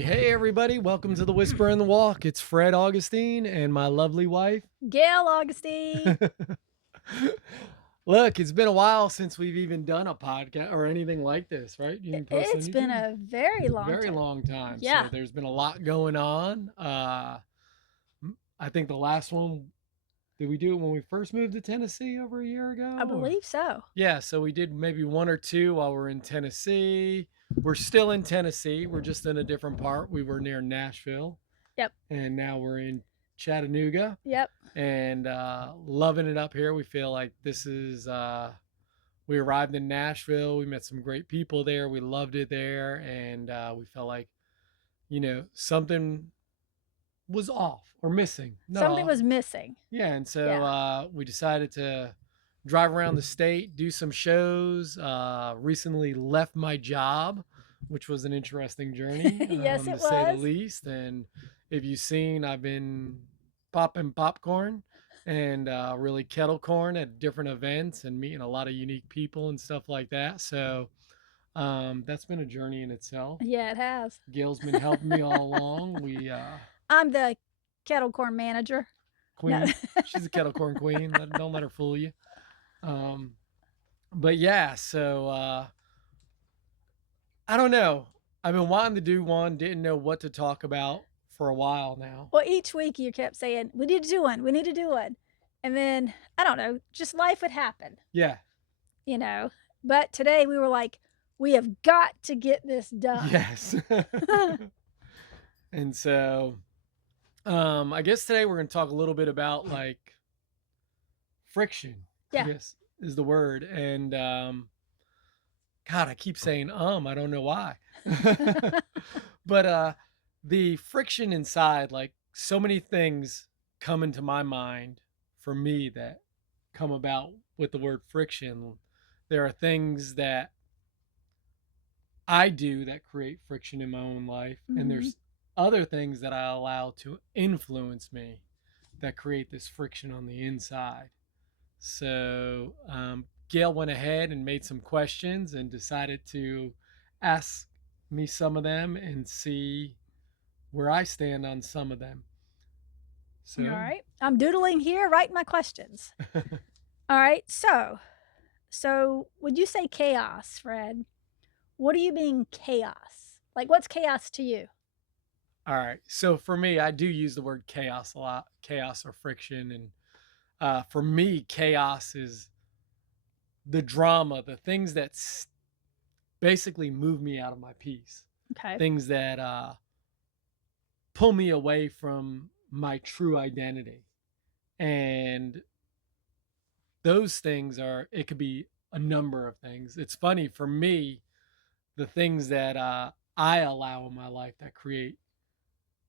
Hey, everybody. Welcome to the Whisper in the Walk. It's Fred Augustine and my lovely wife. Gail Augustine. Look, it's been a while since we've even done a podcast or anything like this, right? You can post on It's been YouTube. a very long Very time. long time. Yeah, So there's been a lot going on. I think the last one, did we do it when we first moved to Tennessee over a year I ago? Or believe so. yeah, so we did maybe one or two while we're in Tennessee. We're still in Tennessee. We're just in a different part. We were near Nashville Yep, and now we're in Chattanooga yep. and loving it up here. We feel like we arrived in Nashville. We met some great people there. We loved it there. And we felt like, something was off or missing. Not Something off. was missing. Yeah. And so Yeah. we decided to drive around the state, do some shows. Recently left my job, which was an interesting journey, Yes, to it say the was. least. And if you've seen, I've been popping popcorn and really kettle corn at different events and meeting a lot of unique people and stuff like that. So that's been a journey in itself. Yeah, it has. Gail's been helping me all along. We I'm the kettle corn manager. No. queen, she's a kettle corn queen. Don't let her fool you. Um, but yeah, so I don't know. I've been wanting to do one, didn't know what to talk about for a while now. Well, each week you kept saying, "We need to do one. We need to do one." And then, I don't know, just life would happen, Yeah. you know. But today we were like, "We have got to get this done." Yes. And so I guess today we're going to talk a little bit about like friction, I Yeah. guess is the word. And God, I keep saying I don't know why. But the friction inside, like so many things come into my mind for me that come about with the word friction. There are things that I do that create friction in my own life, and Mhm. there's other things that I allow to influence me that create this friction on the inside. So, Gail went ahead and made some questions and decided to ask me some of them and see where I stand on some of them. All So, right. I'm doodling here, writing my questions. All right. So would you say chaos, Fred? What do you mean chaos? Like, what's chaos to you? all right. So for me, I do use the word chaos a lot, chaos or friction. And for me, chaos is the drama, the things that basically move me out of my peace, Okay. things that pull me away from my true identity. And those things it could be a number of things. It's funny for me, the things that I allow in my life that create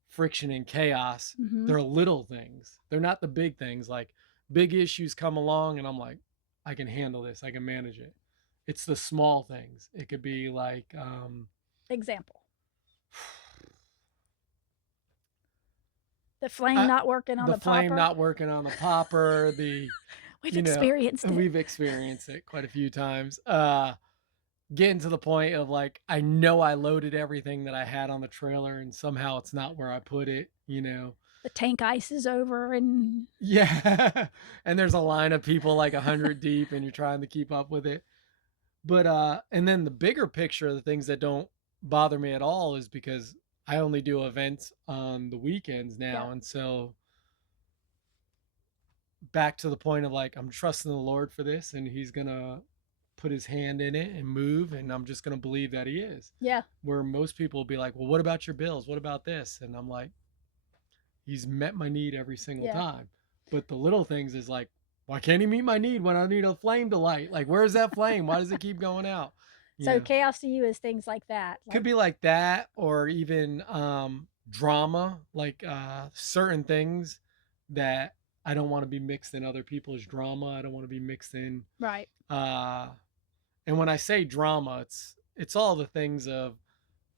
friction and chaos, Mhm. they're little things. They're not the big things. Like big issues come along and I'm like, I can handle this, I can manage it. It's the small things. It could be like Example. The flame I, not working on the the flame popper. not working on the popper, We've you know, experienced it. we've experienced it quite a few times. Getting to the point of like, I know I loaded everything that I had on the trailer and somehow it's not where I put it. The tank ice is over and Yeah. And there's a line of people like 100 deep and you're trying to keep up with it. But and then the bigger picture of the things that don't bother me at all is because I only do events on the weekends yeah. now. And so back to the point of like I'm trusting the Lord for this and he's going to put his hand in it and move and I'm just going to believe that he is. Yeah. Where most people will be like, "Well, what about your bills? What about this?" And I'm like, he's met my need every single Yeah. time. But the little things is like, why can't he meet my need when I need a flame to light? Like, where's that flame? Why does it keep going out? You So know, chaos to you is things like that. could Like, be like that, or even drama, like certain things that I don't want to be mixed in other people's drama. I don't want to be mixed in. right. Uh, and when I say drama, it's all the things of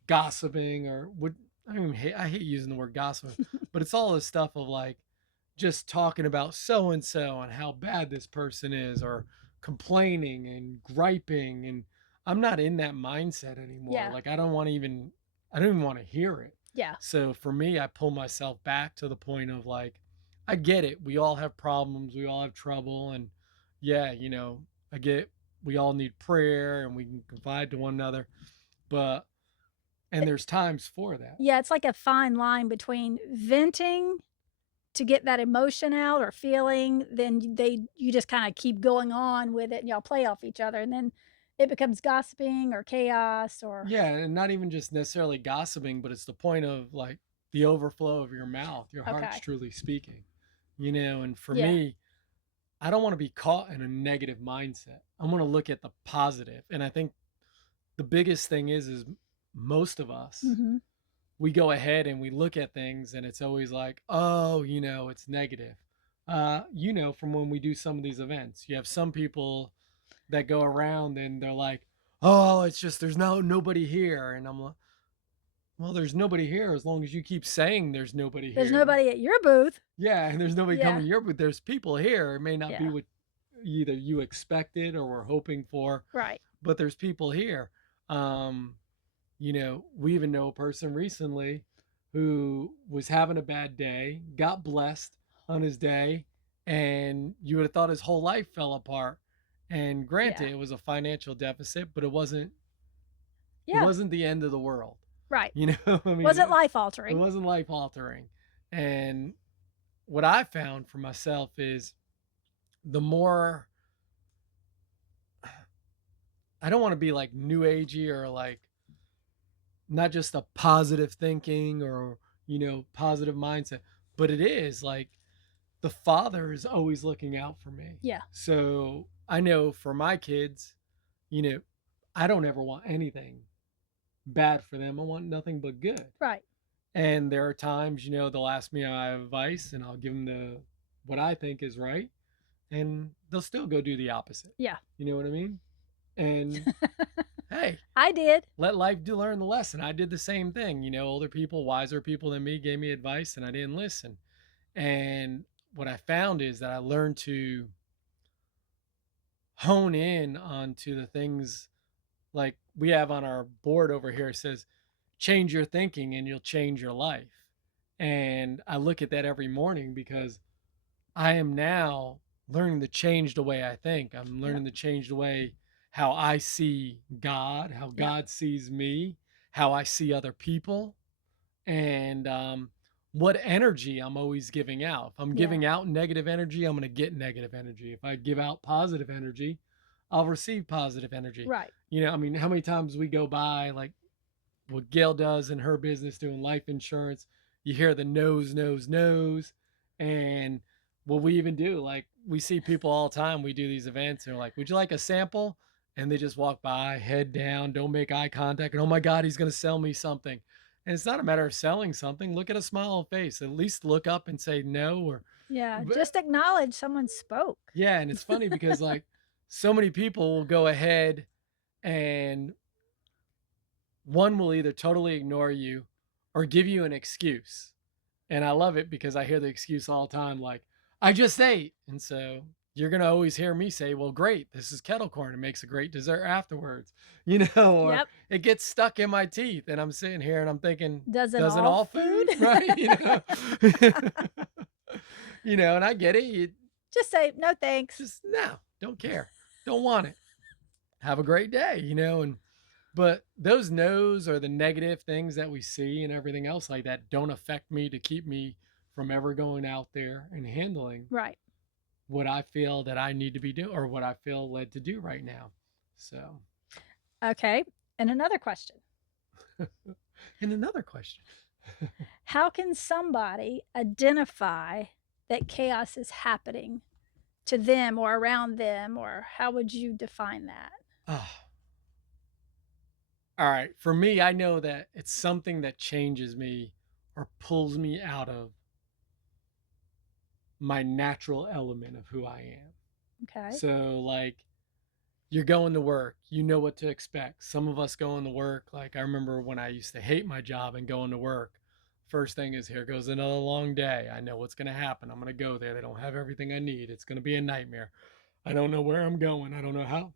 gossiping or would I don't even I hate using the word gossip, but it's all the stuff of like just talking about so and so and how bad this person is or complaining and griping and I'm not in that mindset anymore. Yeah. Like I don't even want to hear it. Yeah. So for me, I pull myself back to the point of like, I get it. We all have problems, we all have trouble. And yeah, I get we all need prayer and we can confide to one another. But, and It there's times for that. yeah, it's like a fine line between venting to get that emotion out or feeling, then you just kinda keep going on with it and y'all play off each other, and then it becomes gossiping or chaos or Yeah. And not even just necessarily gossiping, but it's the point of like the overflow of your mouth, your heart's okay. truly speaking, and for Yeah. me, I don't want to be caught in a negative mindset. I want to look at the positive. And I think the biggest thing is most of us, Mhm. we go ahead and we look at things and it's always like, oh, it's negative. From when we do some of these events, you have some people that go around and they're like, oh, it's just there's nobody here. And I'm like, well, there's nobody here as long as you keep saying there's nobody There's here. nobody at your booth. Yeah, and there's nobody Yeah. coming here, but there's people here. It may not be Yeah. what either you expected or were hoping for, Right. but there's people here. Um, we even know a person recently who was having a bad day, got blessed on his day, and you would have thought his whole life fell apart. And Yeah. granted, it was a financial deficit, but it Yeah. wasn't the end of the world. Right. I mean, Wasn't life it altering. wasn't life altering. And what I found for myself is the more I don't want to be like new agey or like not just a positive thinking or positive mindset, but it is like the father is always looking out for me. Yeah. So I know for my kids, you know, I don't ever want anything bad for them. I want nothing but good. Right. And there are times, they'll ask me my advice and I'll give them the what I think is right, and they'll still go do the opposite. Yeah. You know what I mean? And hey, I did. let life do learn the lesson. I did the same thing. Older people, wiser people than me gave me advice and I didn't listen. And what I found is that I learned to hone in onto the things like we have on our board over here. It says, change your thinking and you'll change your life. And I look at that every morning because I am now learning to change the way I think. I'm Yep. learning to change the way how I see God, how Yep. God sees me, how I see other people, and what energy I'm always giving out. If I'm Yeah. giving out negative energy, I'm going to get negative energy. If I give out positive energy, I'll receive positive energy. Right. I mean, how many times we go by, like what Gail does in her business doing life insurance, you hear the nose, nose, nose. And what we even do, like we see people all the time, we do these events and they're like, would you like a sample? And they just walk by, head down, don't make eye contact. And oh my God, he's going to sell me something. And it's not a matter of selling something. Look at a smile on face. At least look up and say no. Or, Yeah. but, Just acknowledge someone spoke. yeah. And it's funny because like so many people will go ahead and one will either totally ignore you or give you an excuse. And I love it because I hear the excuse all the time, like, I just ate. And so you're going to always hear me say, well, great, this is kettle corn. It makes a great dessert afterwards, or Yep. it gets stuck in my teeth. And I'm sitting here and I'm thinking, Doesn't doesn't all all food? food, right? And I get it. You Just say, "No, thanks." just, no, don't care. Don't want it. Have a great day, and but those no's or the negative things that we see and everything else like that don't affect me to keep me from ever going out there and handling Right. what I feel that I need to be doing or what I feel led to do right now. So, Okay. And another question. and another question. How can somebody identify that chaos is happening to them or around them, or how would you define that? Oh, all right. For me, I know that it's something that changes me or pulls me out of my natural element of who I am. Okay. So, like, you're going to work, you know what to expect. Some of us going to work, like I remember when I used to hate my job and going to work. First thing is, here goes another long day. I know what's going to happen. I'm going to go there. They don't have everything I need. It's going to be a nightmare. I don't know where I'm going. I don't know how.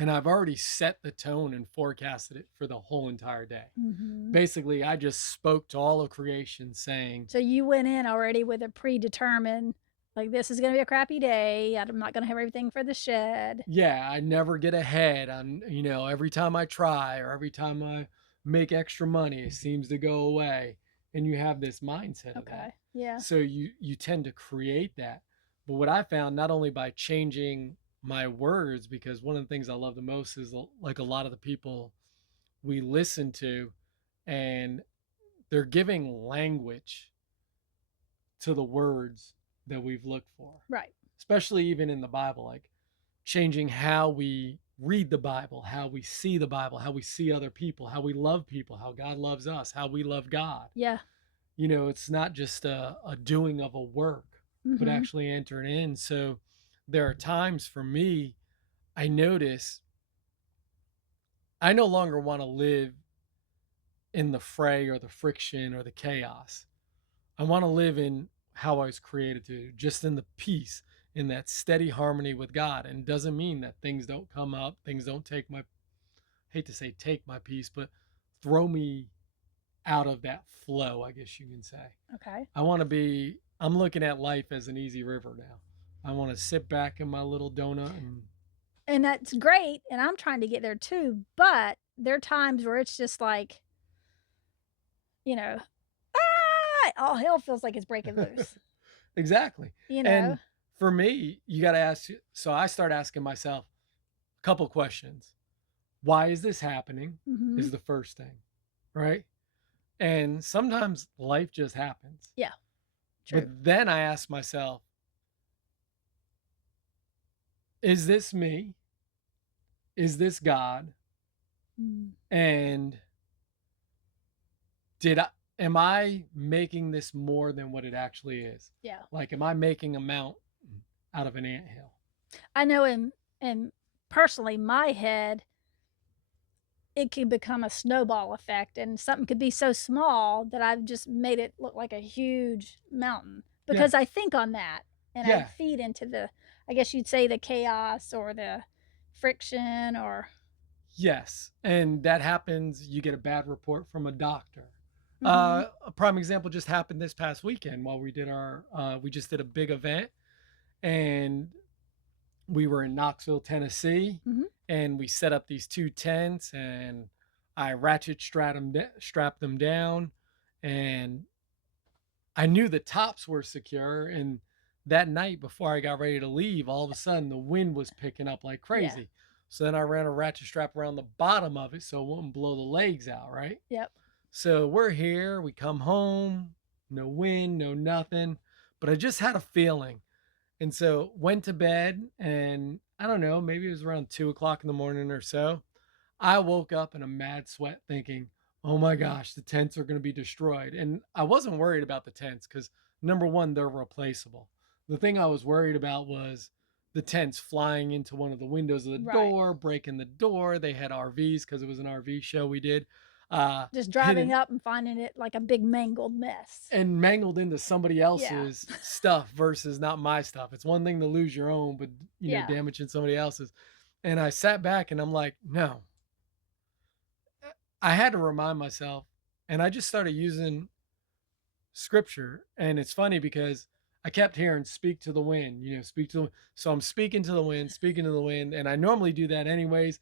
and I've already set the tone and forecasted it for the whole entire day. Mhm. Basically, I just spoke to all of creation saying, So you went in already with a predetermined, like, "This is gonna be a crappy day. I'm not gonna have everything for the shed." yeah, I never get ahead on, every time I try or every time I make extra money, it seems to go away. And you have this mindset of that. Okay. Yeah. So you tend to create that. But what I found, not only by changing my words, because one of the things I love the most is like a lot of the people we listen to, and they're giving language to the words that we've looked for, Right. especially even in the Bible, like changing how we read the Bible, how we see the Bible, how we see other people, how God loves us, how we love God. Yeah. It's not just a doing of a work, but Mhm. actually entering in. So there are times for me, I notice I no longer want to live in the fray or the friction or the chaos. I want to live in how I was created to, just in the peace, in that steady harmony with God. And it doesn't mean that things don't come up, things don't take my, hate to say take my peace, but throw me out of that flow, I guess you can say. Okay. I'm looking at life as an easy river now. I want to sit back in my little donut and And that's great, and I'm trying to get there too, but there are times where it's just like, you know, "Ah!" All hell feels like it's breaking loose, exactly. you know? And for me, you got to ask. So I start asking myself a couple questions. Why is this happening? Mhm. Is the first thing, right? And sometimes life just happens. Yeah, But true. then I ask myself, is this me? Is this God? Mm. And did I am I making this more than what it actually is? Yeah. Like, am I making a mountain out of an anthill? I know in personally, my head, it can become a snowball effect, and something could be so small that I've just made it look like a huge mountain Yeah. because I think on that, and I Yeah. feed into the, I guess you'd say, the chaos or the friction or Yes. And that happens, you get a bad report from a doctor. Mhm. A prime example just happened this past weekend while we just did a big event, and we were in Knoxville, Tennessee, Mhm. and we set up these two tents, and I strapped them down, and I knew the tops were secure. And that night before I got ready to leave, all of a sudden the wind was picking up like Yeah. crazy. So then I ran a ratchet strap around the bottom of it so it wouldn't blow the legs out, right? Yep. So we're here, we come home, no wind, no nothing, but I just had a feeling. And so went to bed, and I don't know, maybe it was around 2 o'clock in the morning or so. I woke up in a mad sweat thinking, oh my gosh, the tents are going to be destroyed. And I wasn't worried about the tents because, number one, they're replaceable. The thing I was worried about was the tents flying into one of the windows of the Right. door, breaking the door. They had RVs because it was an RV show we did. Uh, Just driving Hidden up and finding it like a big mangled mess. and mangled into somebody Yeah. else's stuff versus not my stuff. It's one thing to lose your own, but Yeah. damaging somebody else's. And I sat back and I'm like, no, I had to remind myself, and I just started using scripture. And it's funny because I kept hearing speak to the wind, speak to the, so I'm speaking to the wind, speaking to the wind. And I normally do that anyways.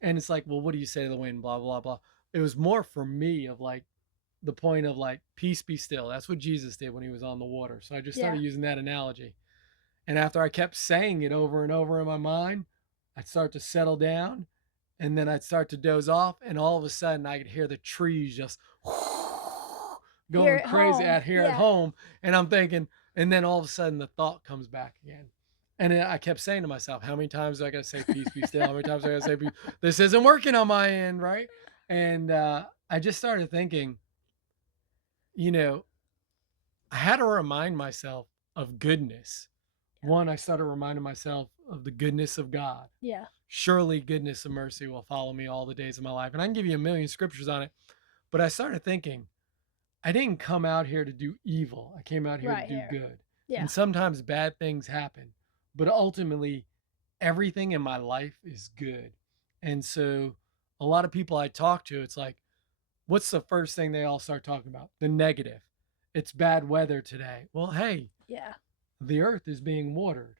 And it's like, well, what do you say to the wind? Blah, blah, blah. It was more for me of like the point of like, peace be still. That's what Jesus did when he was on the water. So I just Yeah. started using that analogy. And after I kept saying it over and over in my mind, I'd start to settle down, and then I'd start to doze off. And all of a sudden, I could hear the trees just Here going at crazy home. out here at Yeah. home. And I'm thinking, and then all of a sudden, the thought comes back again. And I kept saying to myself, how many times do I got to say, peace be still? How many times do I got to say, peace? This isn't working on my end, right? And I just started thinking, you know, I had to remind myself of goodness. One, I started reminding myself of the goodness of God. Yeah. Surely goodness and mercy will follow me all the days of my life. And I can give you a million scriptures on it. But I started thinking, I didn't come out here to do evil. I came out here to Right do here. good. Yeah. And sometimes bad things happen. But ultimately, everything in my life is good. And so a lot of people I talk to, it's like, what's the first thing they all start talking about? The negative. It's bad weather today. Well, hey, Yeah. the earth is being watered.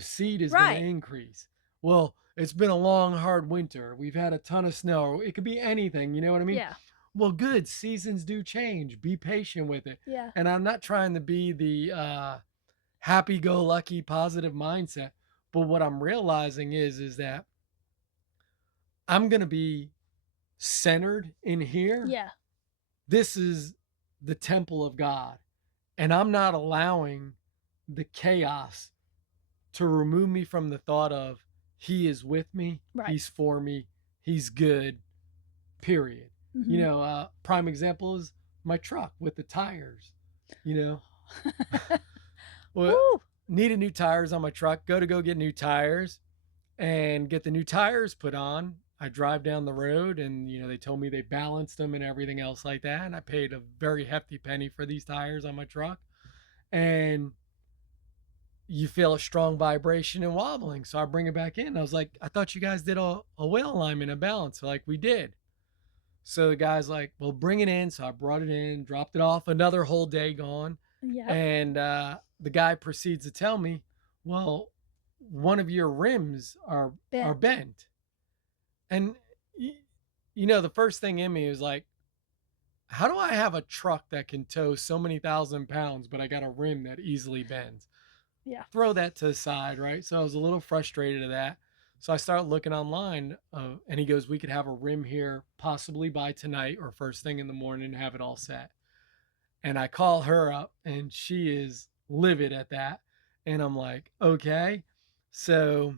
Seed is going to Right. increase. Well, it's been a long, hard winter. We've had a ton of snow. It could be anything. You know what I mean? Yeah. Well, good. Seasons do change. Be patient with it. Yeah. And I'm not trying to be the happy go lucky positive mindset. But what I'm realizing is that I'm going to be centered in here. Yeah. This is the temple of God. And I'm not allowing the chaos to remove me from the thought of he is with me, Right. he's for me, he's good, period. Mhm. Prime example is my truck with the tires. You know, well, Woo! needed new tires on my truck, go get new tires and get the new tires put on. I drive down the road and, they told me they balanced them and everything else like that. And I paid a very hefty penny for these tires on my truck. And you feel a strong vibration and wobbling. So I bring it back in. I was like, I thought you guys did a wheel alignment and balance. So like we did. So the guy's like, well, bring it in. So I brought it in, dropped it off, another whole day gone. Yep. And the guy proceeds to tell me, well, one of your rims are Bent. bent. And the first thing in me is like, how do I have a truck that can tow so many thousand pounds, but I got a rim that easily bends? Yeah. Throw that to the side, right? So I was a little frustrated at that. So I started looking online, and he goes, "We could have a rim here possibly by tonight or first thing in the morning, and have it all set." And I call her up, and she is livid at that. And I'm like, "Okay." So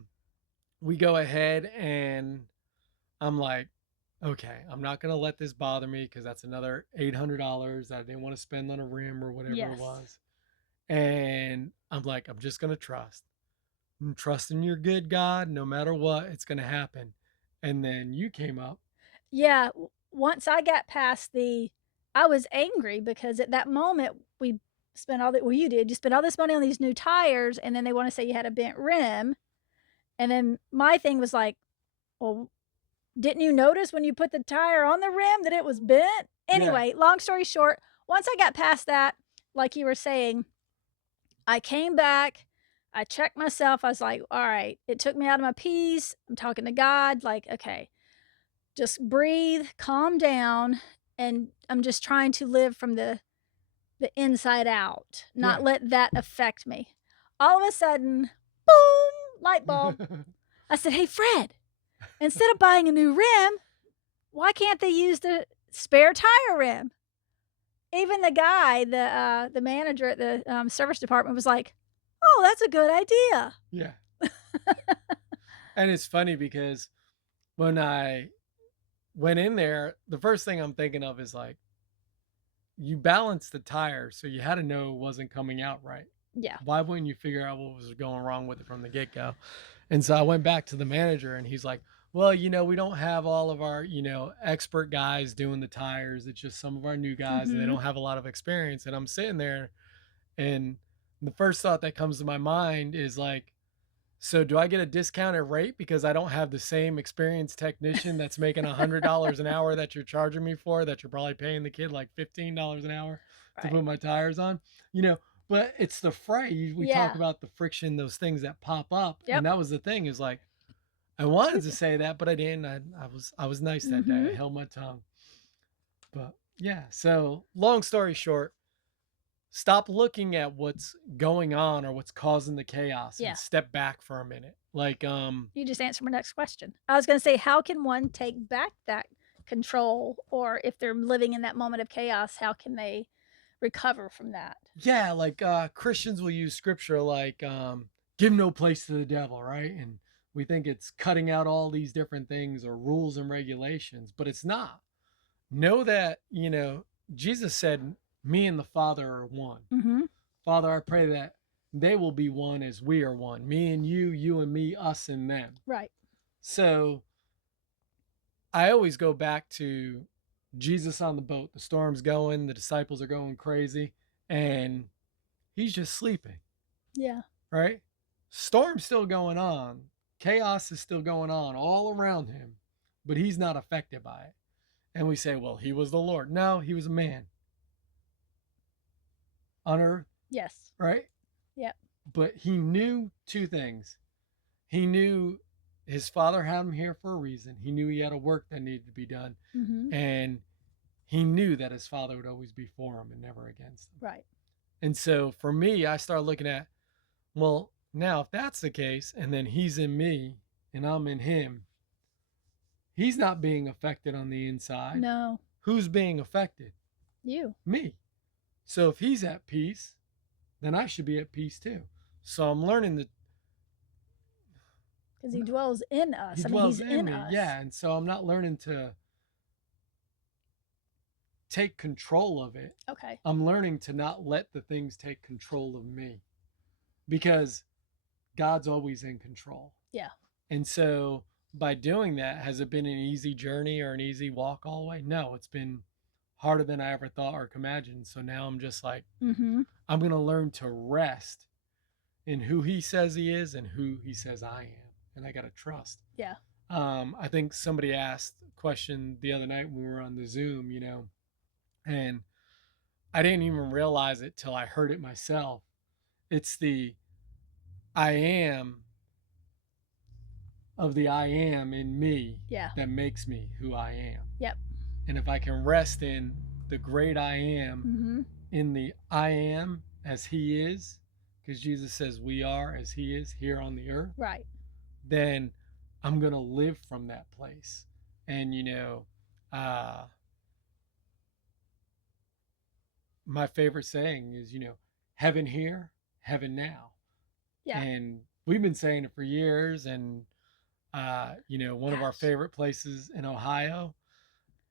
we go ahead, and I'm like, "Okay, I'm not gonna let this bother me because that's another $800 that I didn't want to spend on a rim or whatever it Yes. was." And I'm like, I'm just gonna trust. I'm trusting your good God, no matter what, it's gonna happen. And then you came up. Yeah, once I got past I was angry because at that moment, we spent all the well, you did, you spent all this money on these new tires, and then they wanna say you had a bent rim, and then my thing was like, "Well, didn't you notice when you put the tire on the rim that it was bent?" Yeah, Anyway, long story short, once I got past that, like you were saying, I came back, I checked myself, I was like, "Alright," it took me out of my peace, I'm talking to God, like, "Okay, just breathe, calm down, and I'm just trying to live from the inside out, not yeah. let that affect me." All of a sudden, boom, light bulb. I said, "Hey, Fred, instead of buying a new rim, why can't they use the spare tire rim?" Even the guy, the manager at the, service department was like, "Oh, that's a good idea." Yeah. And it's funny because when I went in there, the first thing I'm thinking of is like, you balanced the tire, so you had to know it wasn't coming out right. Yeah. Why wouldn't you figure out what was going wrong with it from the get go? And so I went back to the manager and he's like, well, we don't have all of our, expert guys doing the tires. It's just some of our new guys and they Mhm. don't have a lot of experience. And I'm sitting there and the first thought that comes to my mind is like, so do I get a discounted rate because I don't have the same experienced technician that's making $100 an hour that you're charging me for, that you're probably paying the kid like $15 an hour to Right. put my tires on, you know? But it's the fray. We talk Yeah. about the friction, those things that pop up, and Yep. that was the thing. Is like I wanted Excuse to me. say that, but I didn't. I was nice that day. I Mhm. held my tongue. But yeah. So long story short, stop looking at what's going on or what's causing the chaos and Yeah. step back for a minute. Like You just answered my next question. I was gonna say, how can one take back that control, or if they're living in that moment of chaos, how can they recover from that? yeah, like Christians will use scripture like give no place to the devil, right? And we think it's cutting out all these different things or rules and regulations, but it's not. Know that, Jesus said, me and the Father are one. Mhm. Father, I pray that they will be one as we are one. Me and you and me, us and them. Right. So I always go back to Jesus on the boat. The storm's going, the disciples are going crazy, and he's just sleeping, Yeah. right? Storm's still going on. chaos is still going on all around him, but he's not affected by it. And we say, well, he was the Lord. No, he was a man on earth, Yes. right? Yep. But he knew two things. He knew his father had him here for a reason. He knew he had a work that needed to be done. Mm-hmm. And he knew that his father would always be for him and never against him. Right. And so for me, I started looking at, well, now if that's the case, and then he's in me and I'm in him, he's not being affected on the inside. No. Who's being affected? You. Me. So if he's at peace, then I should be at peace too. So I'm learning that Because he dwells in us. he I mean, dwells he's in in me. us. Yeah. And so I'm not learning to take control of it. Okay. I'm learning to not let the things take control of me, because God's always in control. Yeah. And so by doing that, has it been an easy journey or an easy walk all the way? No, it's been harder than I ever thought or imagined. So now I'm just like, Mm-hmm. I'm going to learn to rest in who he says he is and who he says I am. And I got to trust. Yeah. I think somebody asked a question the other night when we were on the Zoom, and I didn't even realize it till I heard it myself. It's the I am of the I am in me Yeah. that makes me who I am. Yep. And if I can rest in the great I am, Mm-hmm. in the I am as he is, because Jesus says we are as he is here on the earth, Right. then I'm going to live from that place. And, my favorite saying is, heaven here, heaven now. Yeah. And we've been saying it for years. And, one of our Gosh. favorite places in Ohio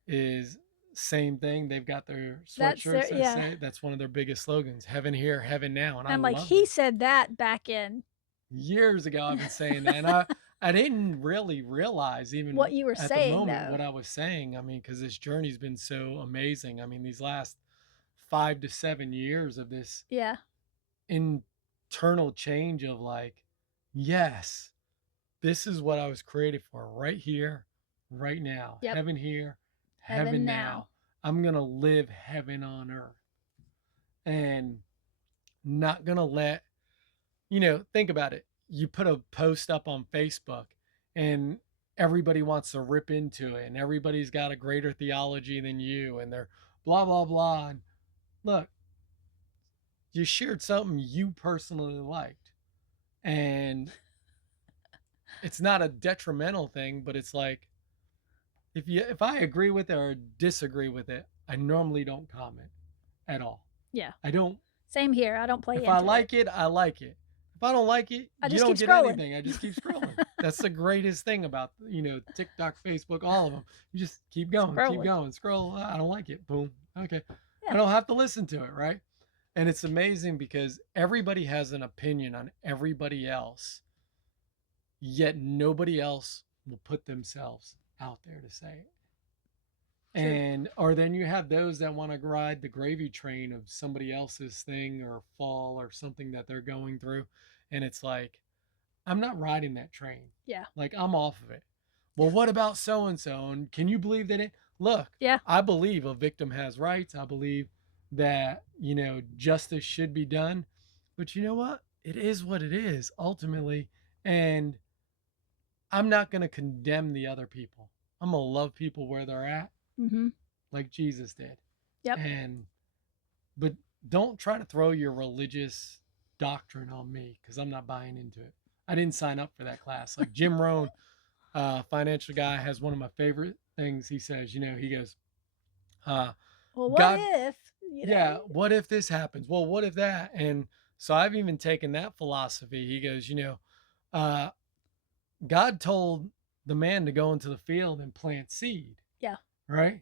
is same thing. They've got their That's sweatshirts their, that yeah. say, that's one of their biggest slogans, heaven here, heaven now. And I I'm like, love he it. said that back in Years ago, I've been saying that. And I didn't really realize even what you were at the saying, moment though. what I was saying. I mean, because this journey's been so amazing. I mean, these last 5 to 7 years of this Yeah. internal change of like, yes, this is what I was created for right here, right now. Yep. Heaven here, Heaven heaven now. now. I'm going to live heaven on earth and not going to let, think about it. You put a post up on Facebook and everybody wants to rip into it and everybody's got a greater theology than you and they're blah, blah, blah. And look, you shared something you personally liked. And it's not a detrimental thing, but it's like, if I agree with it or disagree with it, I normally don't comment at all. Yeah. I don't. Same here. I don't play If into I it. like it, I like it. If I don't like it, I you just don't keep get scrolling. anything. I just keep scrolling. That's the greatest thing about, TikTok, Facebook, all of them. You just keep going, keep Scrolling. going, scroll. I don't like it. Boom. Okay. Yeah. I don't have to listen to it, right? And it's amazing because everybody has an opinion on everybody else, yet nobody else will put themselves out there to say it. True. Or then you have those that want to ride the gravy train of somebody else's thing or fall or something that they're going through. And it's like, I'm not riding that train. Yeah. Like, I'm off of it. Well, what about so and so? And can you believe that look, Yeah. I believe a victim has rights. I believe that, justice should be done. But you know what? It is what it is ultimately. And I'm not going to condemn the other people. I'm going to love people where they're at, Mm-hmm. like Jesus did. Yep. But don't try to throw your religious doctrine on me because I'm not buying into it. I didn't sign up for that class. Like Jim Rohn, financial guy, has one of my favorite things he says. He goes, Well, what God, if? yeah, what if this happens? Well, what if that? And so I've even taken that philosophy. He goes, uh, God told the man to go into the field and plant seed. Yeah. Right.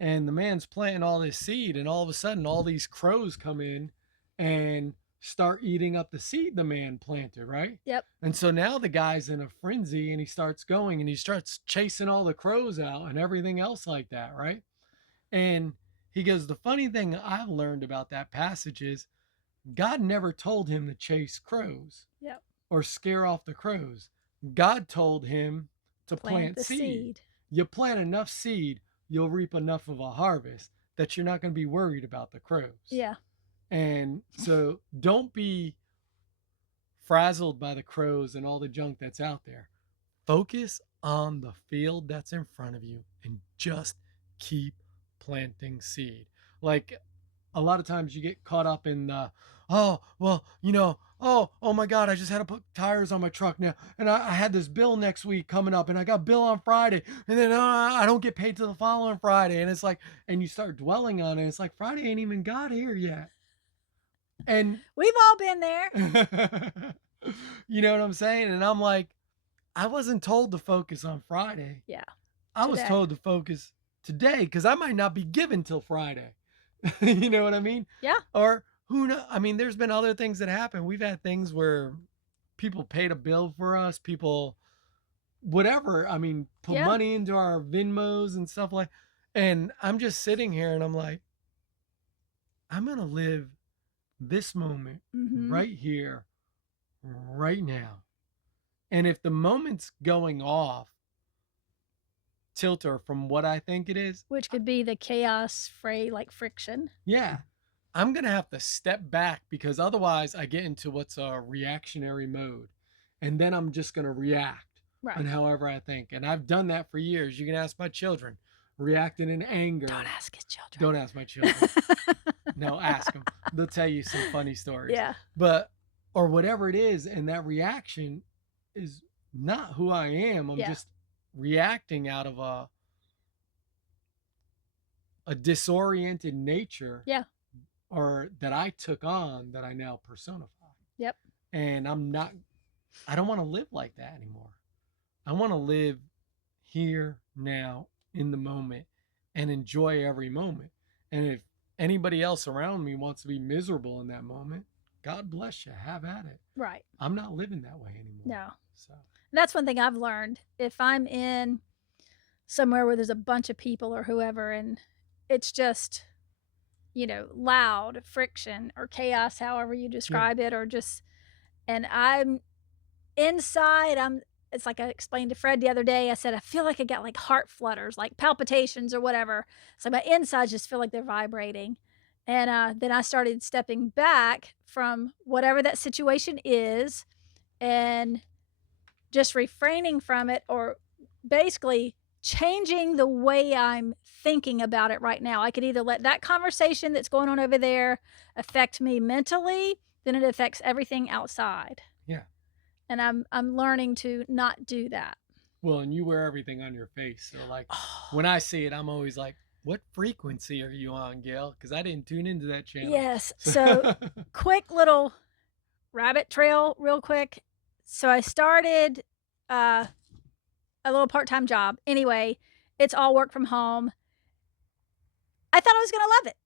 And the man's planting all this seed, and all of a sudden, all these crows come in and start eating up the seed the man planted. Right. Yep. And so now the guy's in a frenzy and he starts going and he starts chasing all the crows out and everything else like that. Right. And he goes, the funny thing I've learned about that passage is God never told him to chase crows Yep. or scare off the crows. God told him to Plant plant the seed. seed. You plant enough seed, you'll reap enough of a harvest that you're not going to be worried about the crows. Yeah. And so don't be frazzled by the crows and all the junk that's out there. Focus on the field that's in front of you and just keep planting seed. Like a lot of times you get caught up in the, oh, well, oh my God, I just had to put tires on my truck now. And I had this bill next week coming up and I got bill on Friday. And then I don't get paid till the following Friday. And it's like, and you start dwelling on it. It's like Friday ain't even got here yet. And We've all been there. you know what I'm saying? And I'm like, I wasn't told to focus on Friday. Yeah. I was Today. told to focus today because I might not be given till Friday. You know what I mean? Yeah. Or who knows? I mean, there's been other things that happen. We've had things where people paid a bill for us, people, whatever. I mean, put Yeah. money into our Venmos and stuff like. And I'm just sitting here and I'm like, I'm gonna live this moment Mhm. right here, right now. And if the moment's going off tilter from what I think it is, Which could be the chaos fray, like friction. yeah, I'm going to have to step back because otherwise I get into what's a reactionary mode. And then I'm just going to react on Right. however I think. And I've done that for years. You can ask my children, reacting in anger. Don't ask his children. Don't ask my children. No, ask them. They'll tell you some funny stories. Yeah. But, or whatever it is, and that reaction is not who I am. I'm Yeah. just reacting out of a disoriented nature. Yeah. Or that I took on that I now personify. Yep. And I don't want to live like that anymore. I want to live here, now, in the moment, and enjoy every moment. And if anybody else around me wants to be miserable in that moment, God bless you. Have at it. Right. I'm not living that way anymore. No. So And that's one thing I've learned. If I'm in somewhere where there's a bunch of people or whoever and it's just, loud, friction or chaos, however you describe it, or just, and I'm inside, it's like I explained to Fred the other day. I said, I feel like I got like heart flutters, like palpitations or whatever. So my insides just feel like they're vibrating. And then I started stepping back from whatever that situation is and just refraining from it, or basically changing the way I'm thinking about it right now. I could either let that conversation that's going on over there affect me mentally, then it affects everything outside. yeah. And I'm learning to not do that. Well, and you wear everything on your face. So like when I see it, I'm always like, what frequency are you on, Gail? Because I didn't tune into that channel. Yes. So quick little rabbit trail real quick. So I started a little part-time job. Anyway, it's all work from home. I thought I was gonna love it.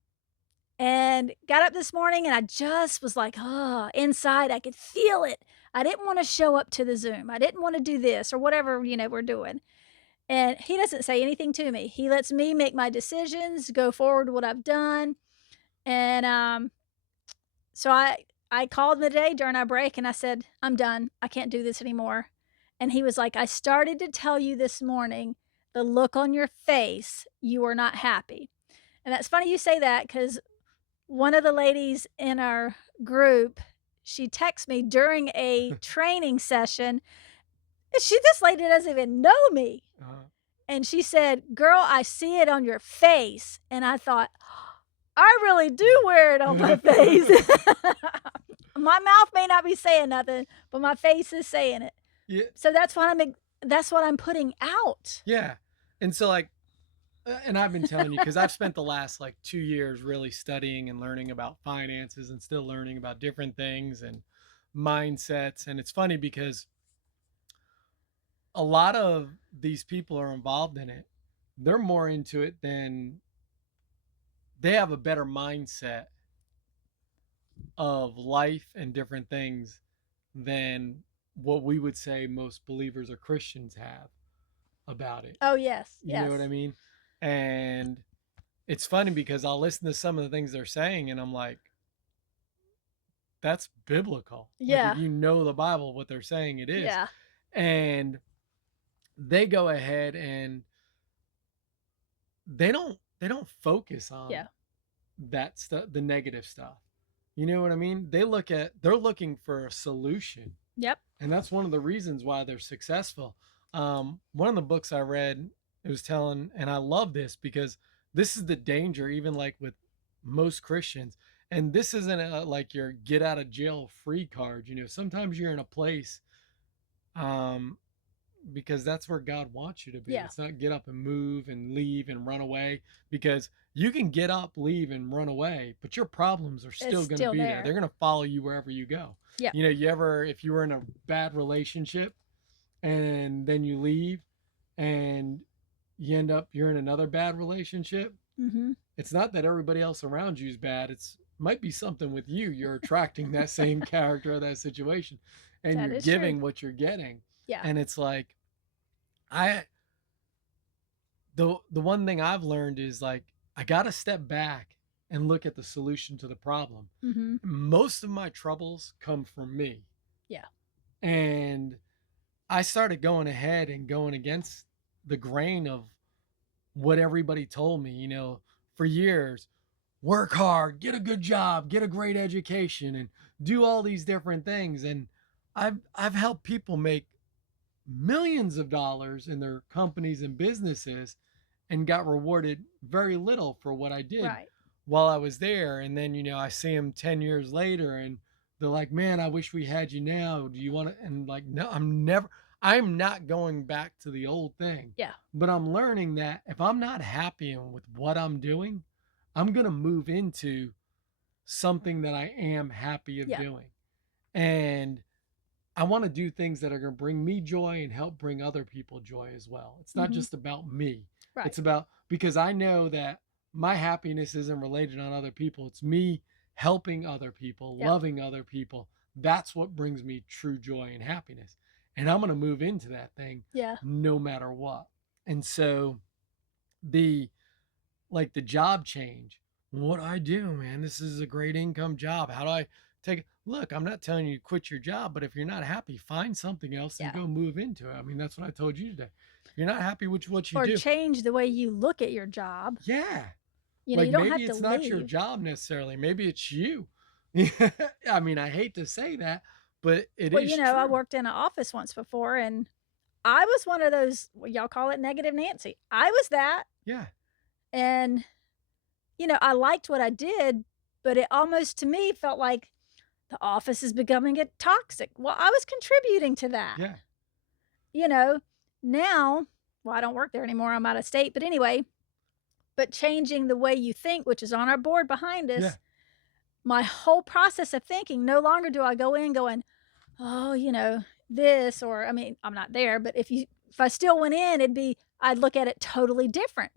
And got up this morning and I just was like, oh, inside I could feel it. I didn't want to show up to the Zoom. I didn't want to do this or whatever, we're doing. And he doesn't say anything to me. He lets me make my decisions, go forward what I've done. And so I called him the day during our break and I said, I'm done. I can't do this anymore. And he was like, I started to tell you this morning, the look on your face, you are not happy. And that's funny you say that because one of the ladies in our group, she texts me during a training session. This lady doesn't even know me. And she said, girl, I see it on your face. And I thought, I really do wear it on my face. My mouth may not be saying nothing, but my face is saying it. Yeah. So that's what I'm putting out. Yeah. And so like, and I've been telling you, because I've spent the last like 2 years really studying and learning about finances and still learning about different things and mindsets. And it's funny because a lot of these people are involved in it. They're more into it than they have a better mindset of life and different things than what we would say most believers or Christians have about it. Oh, yes. You know what I mean? And it's funny because I'll listen to some of the things they're saying and I'm like, that's biblical. Like Yeah. if you know the Bible, what they're saying, it is. Yeah. And they go ahead and they don't focus on Yeah. that stuff, the negative stuff. You know what I mean? They're looking for a solution. Yep. And that's one of the reasons why they're successful. One of the books I read, it was telling, and I love this because this is the danger, even like with most Christians. And this isn't like your get out of jail free card. You know, sometimes you're in a place, um, because that's where God wants you to be. Yeah. It's not get up and move and leave and run away, because you can get up, leave, and run away, but your problems are It's still going to still be there. They're there. going to follow you wherever you go. Yeah. You know, if you were in a bad relationship and then you leave and you're in another bad relationship, Mhm. it's not that everybody else around you is bad. It's might be something with you. You're attracting that same character or that situation, and That you're is true. giving what you're getting. Yeah. And it's like, I the one thing I've learned is like I got to step back and look at the solution to the problem. Mhm. Most of my troubles come from me. Yeah. And I started going ahead and going against the grain of what everybody told me, for years. Work hard, get a good job, get a great education, and do all these different things. And I've helped people make millions of dollars in their companies and businesses and got rewarded very little for what I did Right. while I was there. And then, I see them 10 years later and they're like, man, I wish we had you now. Do you want to? And like, no, I'm not going back to the old thing. Yeah. But I'm learning that if I'm not happy with what I'm doing, I'm going to move into something that I am happy of Yeah. doing. And I want to do things that are going to bring me joy and help bring other people joy as well. It's not Mhm. just about me. Right. It's about, because I know that my happiness isn't related on other people. It's me helping other people, Yep. loving other people. That's what brings me true joy and happiness. And I'm going to move into that thing Yeah. no matter what. And so the the job change. What do I do, man? This is a great income job. How do I take it? Look, I'm not telling you to quit your job, but if you're not happy, find something else and Yeah. go move into it. I mean, that's what I told you today. If you're not happy with what you Or do, change the way you look at your job. yeah. You Like don't maybe have to it's not your leave. job necessarily. Maybe it's you. I mean, I hate to say that, but it Well, is I true. worked in an office once before, and I was one of those, well, y'all call it negative Nancy. I was that, Yeah. and, I liked what I did, but it almost to me felt like the office is becoming it toxic. Well, I was contributing to that. Yeah. You know, now, well, I don't work there anymore. I'm out of state, but anyway, but changing the way you think, which is on our board behind Yeah. us, my whole process of thinking, no longer do I go in going, "Oh, this," or I mean, I'm not there, but if I still went in, I'd look at it totally different,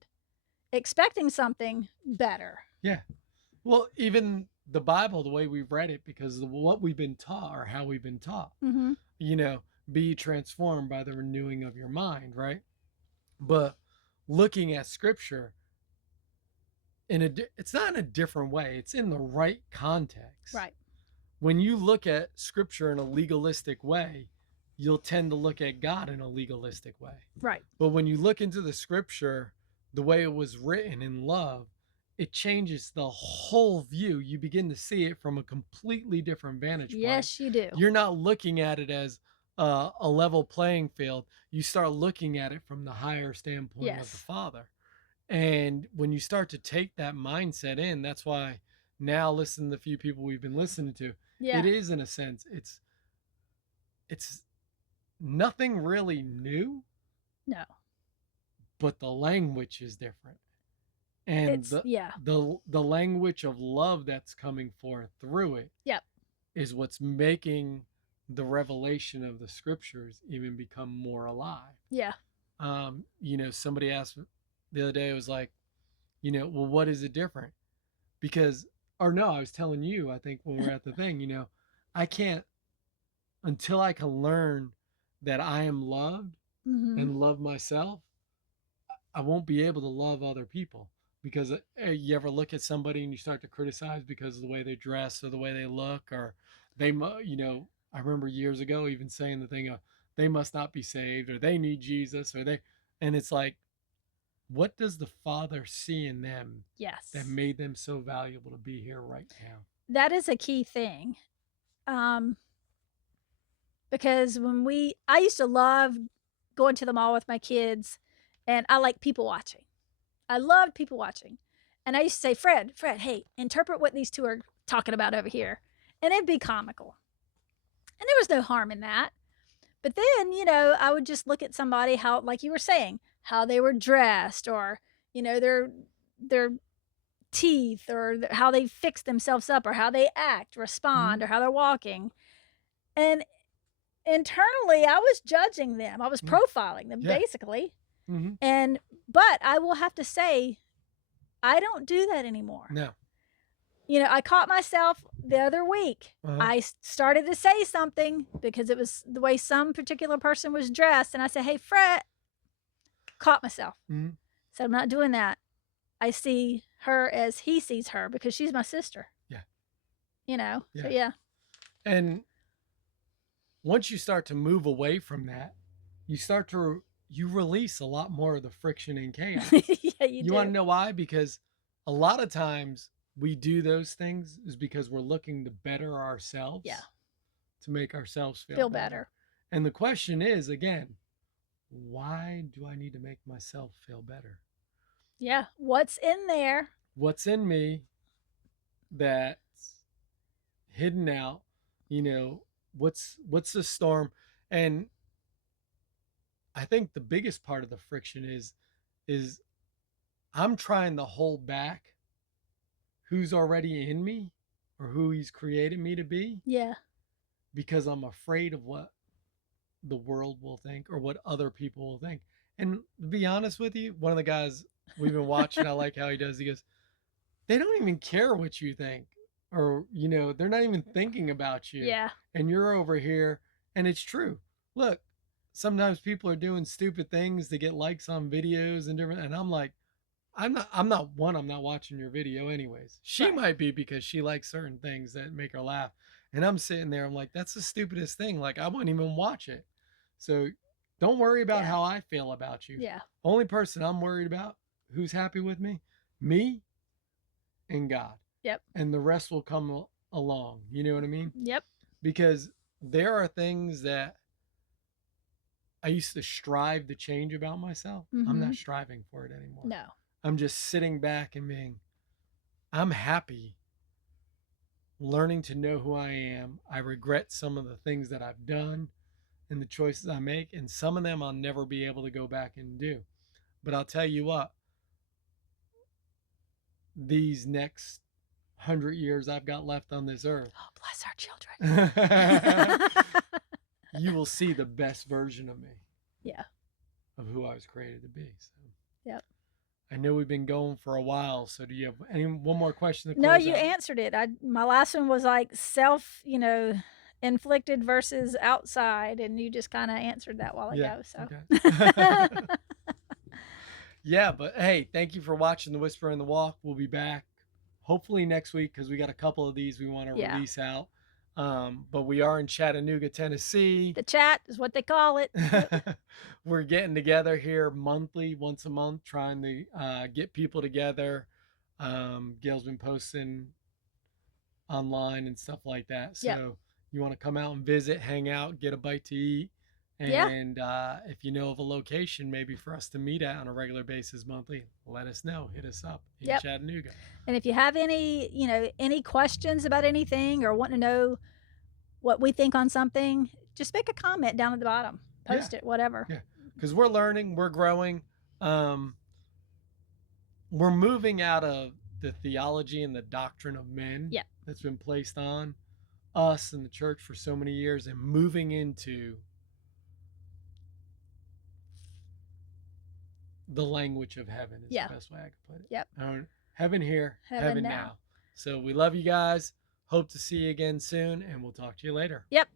expecting something better. Yeah. Well, even the Bible, the way we've read it, because of what we've been taught or how we've been taught, Mhm. you know, be transformed by the renewing of your mind, right? But looking at scripture it's not in a different way, it's in the right context. Right. When you look at scripture in a legalistic way, you'll tend to look at God in a legalistic way. Right. But when you look into the scripture the way it was written in love, it changes the whole view. You begin to see it from a completely different vantage point. Yes, you do. You're not looking at it as a level playing field. You start looking at it from the higher standpoint of the Yes. Father. And when you start to take that mindset in, that's why now listen to the few people we've been listening to. It Yeah. is in a sense, it's nothing really new, No. but the language is different. And It's yeah. the language of love that's coming forth through it Yep. is what's making the revelation of the scriptures even become more alive. Yeah. Somebody asked the other day, it was like, well, what is it different? Because, or no, I was telling you, I think when we're at the thing, I can't, until I can learn that I am loved Mhm. and love myself, I won't be able to love other people. Because you ever look at somebody and you start to criticize because of the way they dress or the way they look, or I remember years ago even saying the thing, they must not be saved, or they need Jesus, or and it's like, what does the Father see in them that Yes. made them so valuable to be here right now? That is a key thing. Um, because I used to love going to the mall with my kids, and I like people watching. I loved people watching. And I used to say, Fred, hey, interpret what these two are talking about over here. And it'd be comical. And there was no harm in that. But then, I would just look at somebody, how, like you were saying, how they were dressed, or, their teeth, or how they fix themselves up, or how they act, Mhm. respond, or how they're walking. And internally, I was judging them. I was Mm. profiling them, Yeah. basically. Mhm. But I will have to say, I don't do that anymore. No. I caught myself the other week. Uh-huh. I started to say something because it was the way some particular person was dressed. And I said, hey, Fred, caught myself. Mhm. Said, I'm not doing that. I see her as he sees her because she's my sister, Yeah. So Yeah. yeah. And once you start to move away from that, you release a lot more of the friction and chaos. Yeah, you You want to do. know why? Because a lot of times we do those things is because we're looking to better Yeah. ourselves, to make ourselves feel Feel better. better. And the question is, again, why do I need to make myself feel better? Yeah. What's in there? What's in me that's hidden out? You know, what's the storm? And I think the biggest part of the friction is I'm trying to hold back who's already in me or who he's created me to be Yeah. because I'm afraid of what the world will think or what other people will think. And to be honest with you, one of the guys we've been watching, I like how he does. He goes, they don't even care what you think, or they're not even thinking about you, Yeah. and you're over here. And it's true. Look, sometimes people are doing stupid things to get likes on videos and different, and I'm like, I'm not watching your video anyways. She Right. might be because she likes certain things that make her laugh. And I'm sitting there, I'm like, that's the stupidest thing. Like, I wouldn't even watch it. So don't worry about Yeah. how I feel about you. Yeah. Only person I'm worried about who's happy with me and God. Yep. And the rest will come along. You know what I mean? Yep. Because there are things that I used to strive to change about myself. I'm Mm-hmm. not striving for it anymore. No. I'm just sitting back and I'm happy learning to know who I am. I regret some of the things that I've done and the choices I make, and some of them I'll never be able to go back and do. But I'll tell you what, these next 100 years I've got left on this earth, Oh, bless our children. you will see the best version of me, Yeah. of who I was created to be. So Yep. I know we've been going for a while. So do you have one more question to No, close you out? answered it. My last one was like self, inflicted versus outside, and you just kind of answered that while Yeah. ago. So, Okay. Yeah, but hey, thank you for watching The Whisper and the Walk. We'll be back hopefully next week because we got a couple of these we want to yeah, release out. But we are in Chattanooga, Tennessee. the chat is what they call it. Yep. We're getting together here monthly, once a month, trying to get people together. Gail's been posting online and stuff like that. Yep. So you want to come out and visit, hang out, get a bite to eat. Yeah. And if you know of a location, maybe for us to meet at on a regular basis monthly, let us know. Hit us up in Yep. Chattanooga. And if you have any questions about anything or want to know what we think on something, just make a comment down at the bottom, post it, whatever. Yeah. Because we're learning, we're growing. Um, we're moving out of the theology and the doctrine of men Yeah. that's been placed on us in the church for so many years and moving into the language of heaven is Yeah. the best way I could put it. Yep. Heaven here, heaven now. So we love you guys. Hope to see you again soon, and we'll talk to you later. Yep.